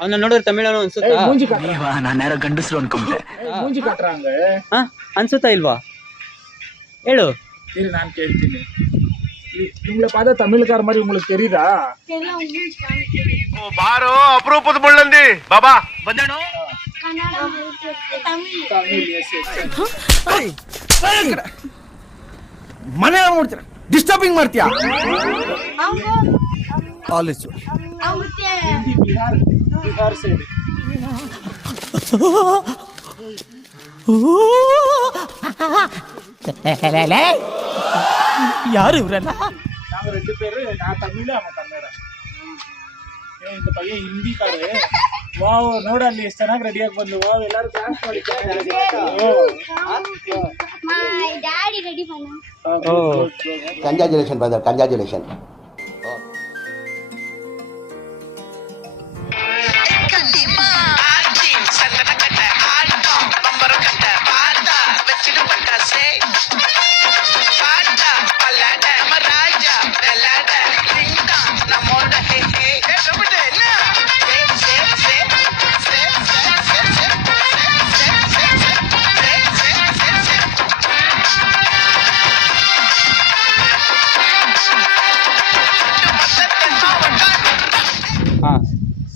ಅವನ್ನ ನೋಡಿದ್ರೆ ತಮಿಳನು ಅನ್ಸುತ್ತಾ? மூஞ்சி காட்டுறாங்க. ನಾನು ಯಾರೋ ಗಂಡಸರು ಅನ್ಕೊಂಡೆ. மூஞ்சி காட்டுறாங்க. ಅನ್ಸುತ್ತಾ ಇಲ್ವಾ? ಹೇಳು. இரு நான் கேட்ತೀನಿ. இவங்களை பார்த்தா தமிழ்கார மாதிரி உங்களுக்கு தெரியுதா? ಬಾರೋ ಅಪರೂಪದ ಮುಳ್ಳಂದಿ ಬಾಬಾ ಬಂದಣೋ தமிழ் எஸ். ಮನೆ ನೋಡ್ತೀರ ಡಿಸ್ಟರ್ಬಿಂಗ್ ಮಾಡ್ತೀಯಾ? College Bihar side. ಯಾರು ಇವ್ರಲ್ಲ? நாங்க 2 பேரு, நான் தமிழ் அவன் ಕನ್ನಡ. இந்த பையன் ಹಿಂದಿಕಾರೆ. ವಾವ್ ನೋಡ ಅಲ್ಲಿ ಎಷ್ಟು ಚೆನ್ನಾಗಿ ರೆಡಿ ಆಗಿ ಬಂದು ವಾವ್ ಎಲ್ಲರೂ ಕ್ಲಾಸ್ ಮಾಡಿ My daddy ready பண்ணா. Congratulations, brother. Congratulations.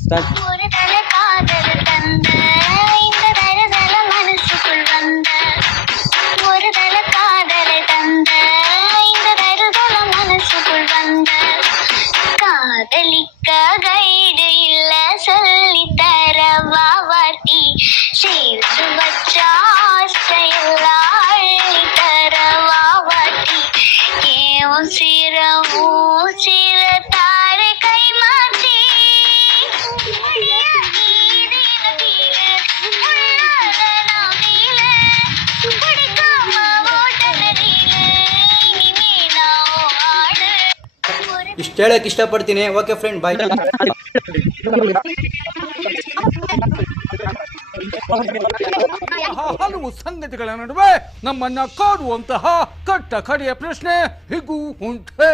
ಸ್ಟಾರ್ಟ್. ஒரு தல காதல் தந்த இந்த தரதல மனசுக்குள் வந்த ஒரு தல காதலை தந்த இந்த தரதல மனசுக்குள் வந்த காதலிக்க கைடு இல்ல சொல்லி தர வாவாட்டி சேர்த்து வச்ச ஆசையெல்லாம் அள்ளி தர வாவாட்டி ஏன் சீர தார கை மாற்றி ಇಷ್ಟು ಹೇಳಕ್ ಇಷ್ಟಪಡ್ತೀನಿ. ಓಕೆ ಫ್ರೆಂಡ್, ಬಾಯ್. ಹಲವು ಸಂಗತಿಗಳ ನಡುವೆ ನಮ್ಮನ್ನ ಕಾಡುವಂತಹ ಕಟ್ಟ ಕಡೆಯ ಪ್ರಶ್ನೆ ಹೀಗೂ ಉಂಟೆ.